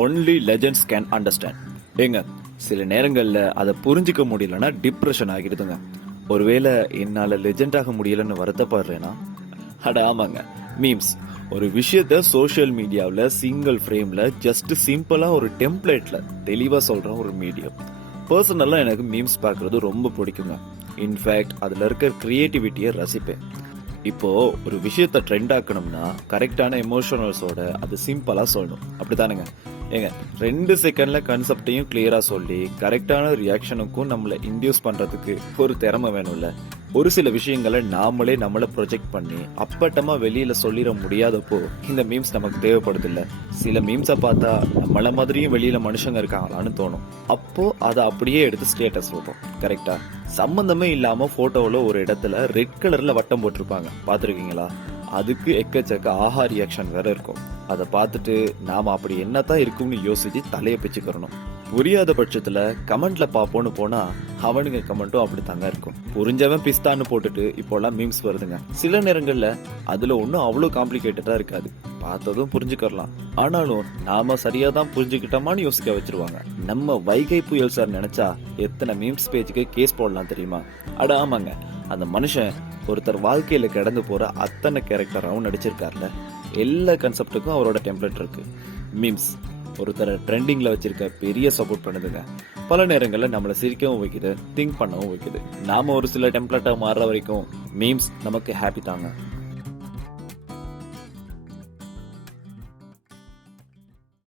Only legends can understand. ஏங்க, சில நேரங்களில் அதை புரிஞ்சிக்க முடியலன்னா டிப்ரெஷன் ஆகிடுதுங்க. ஒருவேளை என்னால் லெஜெண்ட் ஆக முடியலன்னு வருத்தப்படுறேன்னா, அட ஆமாங்க, மீம்ஸ் ஒரு விஷயத்த சோஷியல் மீடியாவில் சிங்கிள் ஃப்ரேமில் ஜஸ்ட் சிம்பிளாக ஒரு டெம்ப்ளேட்டில் தெளிவாக சொல்கிற ஒரு மீடியம். பர்சனலாக எனக்கு மீம்ஸ் பார்க்குறது ரொம்ப பிடிக்குங்க. இன்ஃபேக்ட் அதில் இருக்க க்ரியேட்டிவிட்டியை ரசிப்பேன். இப்போ ஒரு விஷயத்த ட்ரெண்ட் ஆக்கணும்னா கரெக்டான எமோஷனல்ஸோட அது சிம்பிளா சொல்லணும், அப்படித்தானுங்க? ஏங்க, 2 செகண்ட்ல கான்செப்டையும் கிளியரா சொல்லி கரெக்டான ரியாக்ஷனுக்கும் நம்மளை இன்டியூஸ் பண்றதுக்கு ஒரு திறமை வேணும்ல. ஒரு சில விஷயங்களை நாமளே நம்மளை ப்ரொஜெக்ட் பண்ணி அப்பட்டமா வெளியில சொல்லிட முடியாதப்போ இந்த மீம்ஸ் நமக்கு தேவைப்படுது இல்ல. சில மீம்ஸை பார்த்தா நம்மள மாதிரியும் வெளியில மனுஷங்க இருக்காங்களான்னு தோணும். அப்போ அதை அப்படியே எடுத்து ஸ்டேட்டஸ் வைப்போம். கரெக்டா? சம்பந்தமே இல்லாம போட்டோவில் ஒரு இடத்துல ரெட் கலர்ல வட்டம் போட்டிருப்பாங்க, பார்த்துருக்கீங்களா? அதுக்கு எக்கச்சக்க ஆஹா ரியாக்ஷன் வேற இருக்கும். அதை பார்த்துட்டு நாம அப்படி என்னத்தான் இருக்கும்னு யோசிச்சு தலையை பிச்சுக்கிறணும். புரியாத பட்சத்துல கமெண்ட்ல பாப்போன்னு போனா அவனுங்க கமெண்ட்டும் அப்படித்தாங்க இருக்கும். புரிஞ்சவன் பிஸ்தான்னு போட்டுட்டு இப்போலாம் மீம்ஸ் வருதுங்க. சில நேரங்கள்ல அதுல ஒன்றும் அவ்வளோ காம்ப்ளிகேட்டடா இருக்காது, பார்த்ததும் புரிஞ்சுக்கலாம். ஆனாலும் நாம சரியா தான் புரிஞ்சுக்கிட்டோமான்னு யோசிக்க வச்சிருவாங்க. நம்ம வைகை புயல் சார் நினைச்சா எத்தனை மீம்ஸ் பேஜுக்கு கேஸ் போடலாம் தெரியுமா? அட ஆமாங்க, அந்த மனுஷன் ஒருத்தர் வாழ்க்கையில கடந்து போற அத்தனை கேரக்டராகவும் நடிச்சிருக்காருல. எல்லா கான்செப்டுக்கும் அவரோட டெம்ப்ளேட் இருக்கு. மீம்ஸ் ஒருத்தரை ட்ரெண்டிங்ல வச்சிருக்க பெரிய சப்போர்ட் பண்ணுதுங்க. பல நேரங்களில் நம்மளை சிரிக்கவும் வைக்குது, திங்க் பண்ணவும் வைக்குது. நாம ஒரு சில டெம்ப்ளேட்டா மாறுற வரைக்கும் மீம்ஸ் நமக்கு ஹாப்பி தாங்க.